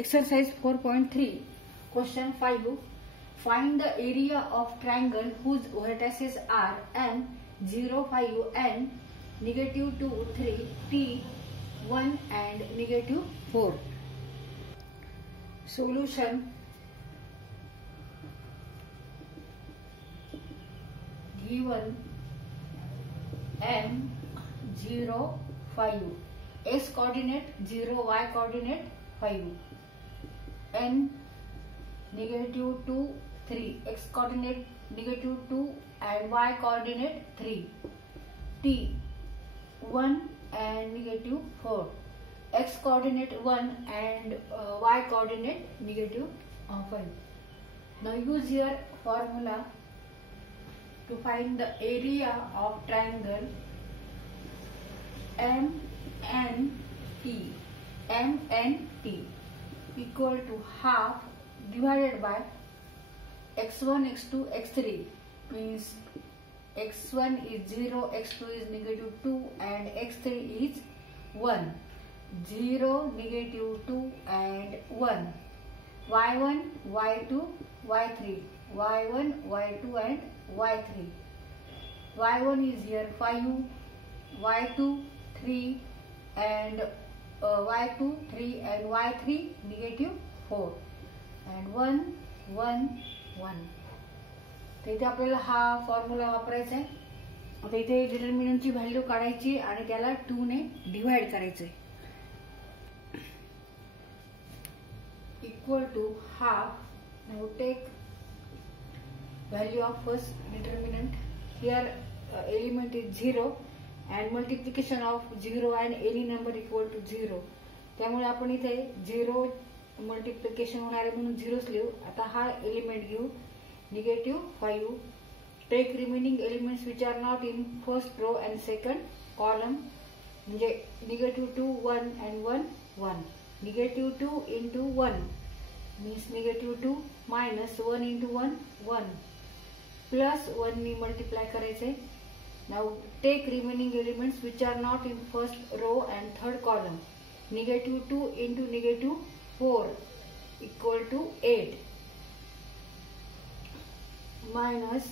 Exercise 4.3, question 5. Find the area of triangle whose vertices are m, 0, 5 and -2, 3, t, 1 and -4. Solution. Given m, 0, 5, x coordinate 0, y coordinate 5, n -2, 3, x coordinate -2 and y coordinate 3, t 1 and -4, x coordinate 1 and y coordinate -5. Now use your formula to find the area of triangle MNT equal to half divided by x1, x2, x3, means x1 is 0, x2 is -2 and x3 is 1. 0, -2 and 1. y1, y2, y3, y1, y2 and y3. y1 is here 5, y2 3 and y2 3 and y3 -4 and 1 1 1. तर इथे आपल्याला हा formula वापरायचा आहे. आता इथे डिटर्मिनंटची value काढायची आणि त्याला 2 ने डिवाइड करायचं आहे. Equal to half. Now take value of first determinant. Here element is 0 and multiplication of 0 and any number equal to 0. त्यामुळे आपण इथे 0 मल्टिप्लिकेशन होणार आहे म्हणून 0च लिहू. आता हा एलिमेंट घेऊ -5. Take remaining elements which are not in first row and second column, म्हणजे -2 1 and 1 1. -2 into 1 means -2 minus 1 into 1 1 plus 1 नी मल्टिप्लाय करायचे. Now take remaining elements which are not in first row and third column. -2 into -4 equal to 8 minus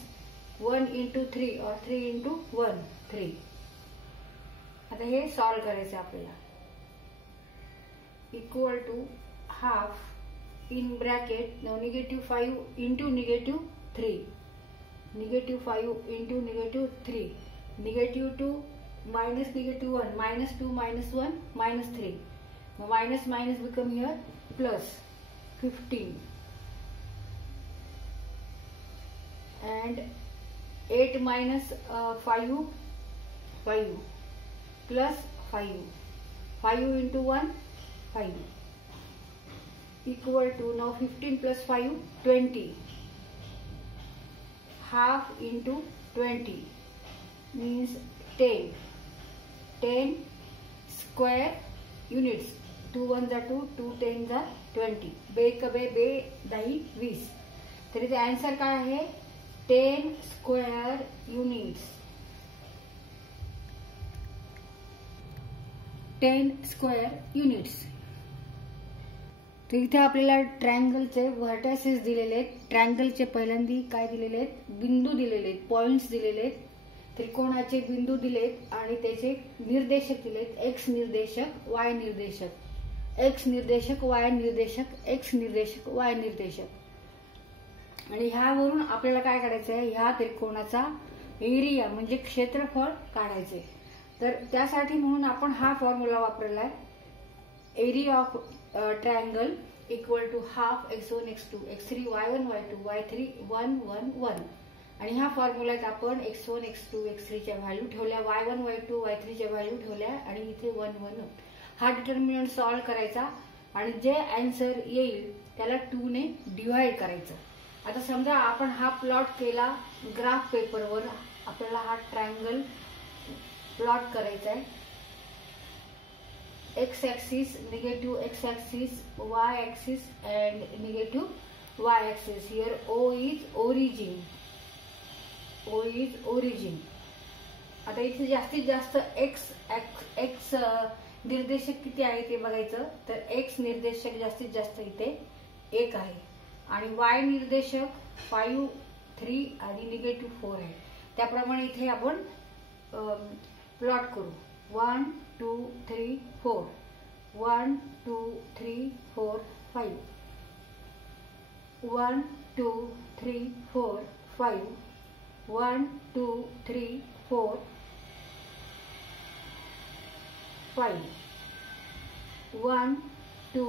1 into 3 or 3 into 1 3. आता हे solve करायचे आपल्याला. Equal to half in bracket. Now -5 into -3, -5 into -3, -2 minus -1, -2 minus 1 -3. Now minus minus become here plus 15 and 8 minus 5 plus 5 into 1 5 equal to, now 15 plus 5 20. Half into 20 means 10 square units. 2 1s are 2, 2 10s are 20. बे कबे बे 10 20. तर इथे answer काय आहे? 10 square units. 10 square units. तर इथे आपल्याला ट्रायंगलचे व्हर्टायसेस दिलेले आहेत. ट्रायंगलचे पहिल्यांदा काय दिलेले आहेत? बिंदू दिलेले आहेत, पॉइंट्स दिलेले आहेत. त्रिकोणाचे बिंदू दिलेत आणि त्याचे निर्देशक दिलेत. एक्स निर्देशक, वाय निर्देशक, एक्स निर्देशक, वाय निर्देशक, एक्स निर्देशक, वाय निर्देशक. आणि ह्यावरून आपल्याला काय काढायचं आहे? ह्या त्रिकोणाचा एरिया म्हणजे क्षेत्रफळ काढायचे. तर त्यासाठी म्हणून आपण हा फॉर्म्युला वापरला आहे. Area of triangle equal to half x1 x2 x3 y1 y2 y3 1 1 1. आणि ह्या फॉर्म्युल्यात आपण x1 x2 x3 च्या व्हॅल्यू ठेवल्या, y1 y2 y3 च्या व्हॅल्यू ठेवल्या आणि इथे 1 1 हा डिटर्मिनंट सॉल्व करायचा आणि जे आन्सर येईल त्याला 2 ने डिवाइड करायचं. आता समजा आपण हा प्लॉट केला ग्राफ पेपरवर. आपल्याला हा ट्रायंगल प्लॉट करायचा आहे. x axis, negative x axis, y axis and negative y axis. Here O is origin. O is origin. आता इथे जास्तीत जास्त x निर्देशक किती आहे ते बघायचं. तर एक्स निर्देशक जास्तीत जास्त इथे 1 आहे आणि वाय निर्देशक 5, 3 आणि -4 आहे. त्याप्रमाणे इथे आपण प्लॉट करू. 1 2 3 4 1 2 3 4 5 1 2 3 4 5 1 2 3 4 5 1 2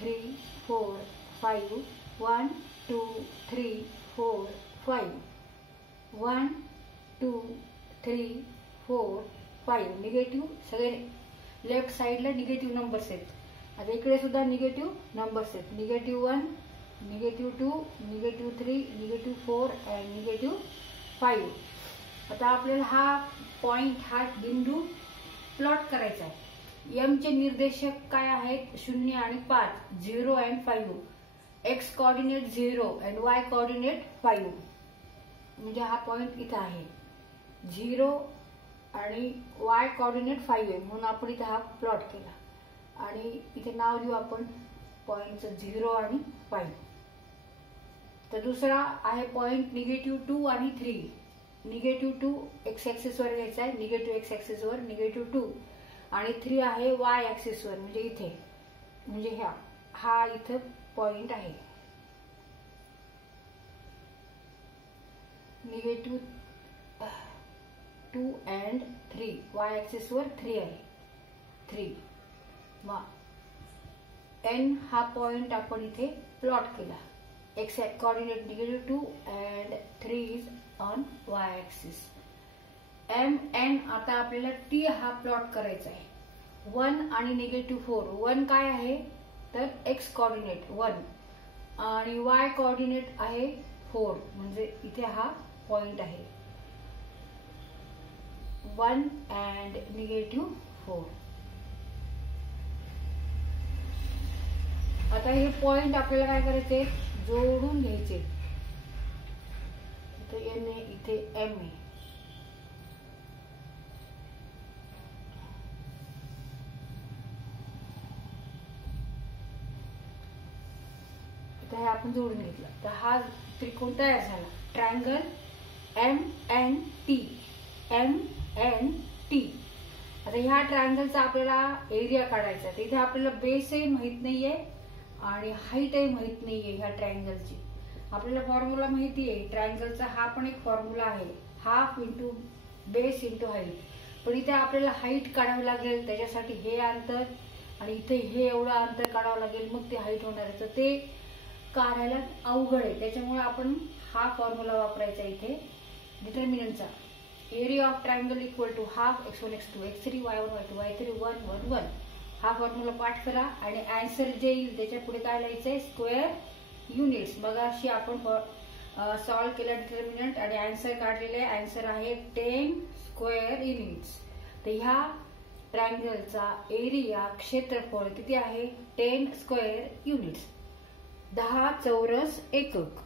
3 4 5 1 2 3 4 5 1 2 3 4 5. निगेटिव्ह सगळे लेफ्ट साइडला निगेटिव्ह नंबर्स आहेत. आता इकडे सुद्धा निगेटिव्ह नंबर्स आहेत. -1, -2, -3, -4 आणि -5. आता आपल्याला हा पॉइंट, हा बिंदू प्लॉट करायचा आहे. एम चे निर्देशक काय आहेत? 0 आणि 5, 0 आणि 5. एक्स कोऑर्डिनेट 0 आणि वाय कोऑर्डिनेट 5. म्हणजे हा पॉइंट इथे आहे. 0 आणि वाय कोऑर्डिनेट 5 आहे म्हणून आपण इथे हा प्लॉट केला आणि इथे नाव लिहू आपण पॉइंटचं 0 आणि 5. तर दुसरा आहे पॉइंट -2 आणि 3. -2 एक्स ऍक्सिस वर घ्यायचा आहे, निगेटिव्ह एक्स ऍक्सिस वर -2 आणि 3 आहे वाय ऍक्सिस वर म्हणजे इथे, म्हणजे हा इथं पॉइंट आहे. -2 and 3 वाय ऍक्सिस वर 3 आहे. 3 एन हा पॉइंट आपण इथे प्लॉट केला. X coordinate -2 and 3 is on Y axis. M N आता आपल्याला टी हा प्लॉट करायचा आहे. 1 आणि -4. 1 काय आहे तर एक्स कोऑर्डिनेट 1 आणि वाय कोऑर्डिनेट आहे 4 म्हणजे इथे हा पॉइंट आहे. 1 and -4. आता हे पॉइंट आपल्याला काय करायचे? जोडून घ्यायचे. इथे एन आहे, इथे एम आहे. हे आपण जोडून घेतलं तर हा त्रिकोण तयार झाला. Triangle MNT. MNT. आता ह्या ट्रायंगलचा आपल्याला एरिया काढायचा आहे. इथे आपल्याला बेसही माहित नाहीये आणि हाईटही माहित नाहीये ह्या ट्रायंगलची. आपल्याला फॉर्म्युला माहिती आहे ट्रायंगलचा, हा पण एक फॉर्म्युला आहे, half into base into height. पण इथे आपल्याला हाईट काढावी लागेल, त्याच्यासाठी हे अंतर आणि इथे हे एवढं अंतर काढावं लागेल, मग ते हाईट होणार आहे. तर ते काढायला अवघड आहे, त्याच्यामुळे आपण हा फॉर्म्युला वापरायचा इथे डिटर्मिनंटचा. Area of triangle equal to half x1 x2 x3 y1 y2 y3 1 1 1. हा फॉर्म्युला पाठ करा आणि आन्सर जे येईल त्याच्या पुढे काय लिहायचंय? Square units. मगाशी आपण सॉल्व केला डिटर्मिनंट आणि आन्सर काढलेले. आन्सर आहे 10 स्क्वेअर युनिट्स. तर ह्या ट्रायंगलचा एरिया क्षेत्रफळ किती आहे? 10 स्क्वेअर युनिट्स. 10 चौरस एकक.